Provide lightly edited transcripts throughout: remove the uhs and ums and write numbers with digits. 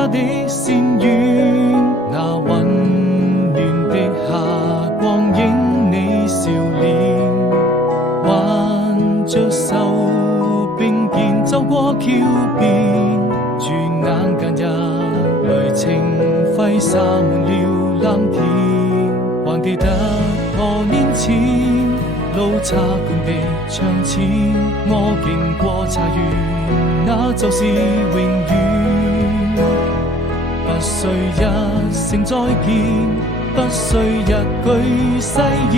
下的仙苑，那溫暖的夏光影你笑臉，挽着手並肩走過橋邊，轉眼間一縷情揮灑滿了藍天，還記得多年前路差館的窗前，我經過茶園，那就是永遠。不需一聲再見，不需一句誓言，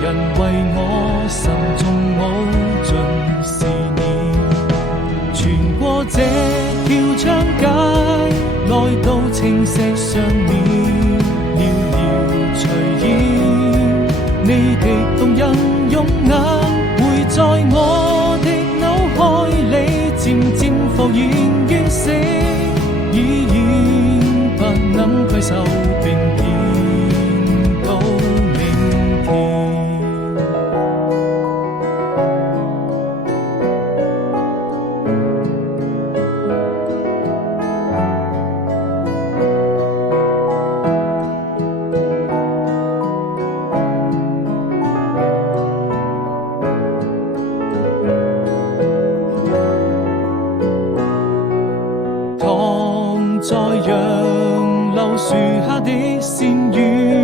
人為我心中無盡思念。穿過這條長街，來到青石上面，遙遙隨煙，你的動人容顏會在我的腦海裡漸漸浮現完成，已然不能攜手並肩到明天。躺在楊柳樹下的仙苑，